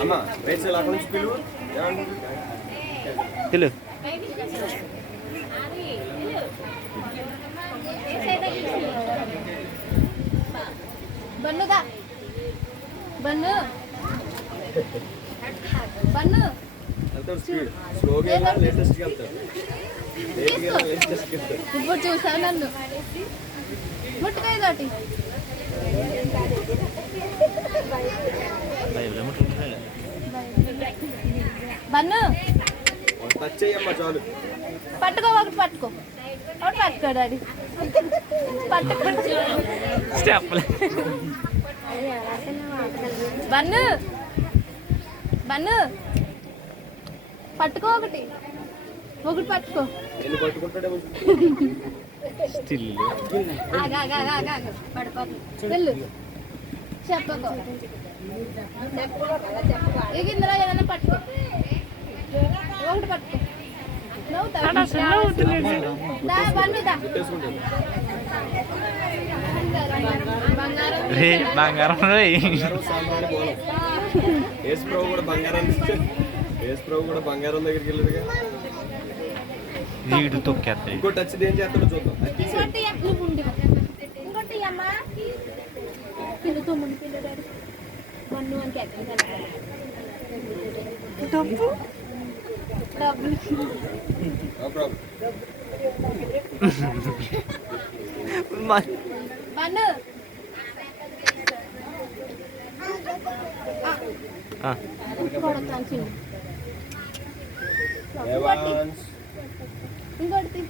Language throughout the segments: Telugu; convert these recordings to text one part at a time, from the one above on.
అమ్మా రేచల్ అక్కడ నుంచి పిలువు పిలు బన్నుదా బన్ను బన్ను స్లోగా లేటెస్ట్గా వెళ్తాడు ఇప్పుడు చూసావు నన్ను ముట్టుకాయ తోటి బన్ను చాలు పట్టుకో ఒకటి పట్టుకో ఒకటి పట్టుకో డాడీ పట్టుకో బన్ను బన్ను పట్టుకో ఒకటి ఒకటి పట్టుకో వెళ్ళు చెప్పకో ఇక ఇందులో ఏదైనా పట్టుకో ఒకటి పట్టుకో బంగారం కూడా బంగారం దగ్గరికి వెళ్ళాడుగా వీడు తొక్కేస్తాడు ఇంకోటి వచ్చి ఏం చేస్తాడో చూద్దాం ఇంకోటి అమ్మా పిల్లు తమ్ముడు పిల్లు డాడీ వన్ను అని డబ్బు డబ్బులు బన్ను కొడతాను ఇంకోటి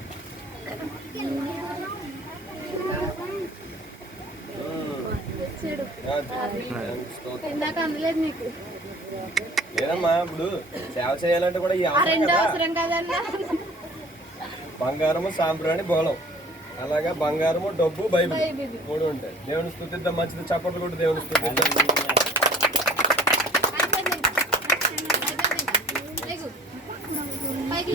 ఇందాక అందలేదు నీకు లేదమ్మా ఇప్పుడు సేవ చేయాలంటే కూడా రెండు అవసరం కదన్నా బంగారము సాంబ్రాణి బోలం అలాగా బంగారము డబ్బు బైబిల్ మూడు ఉంటాయి దేవుని స్తుతిద్దాం మంచిది చప్పట్లు కొట్టి దేవుని స్తుతిద్దాం పైకి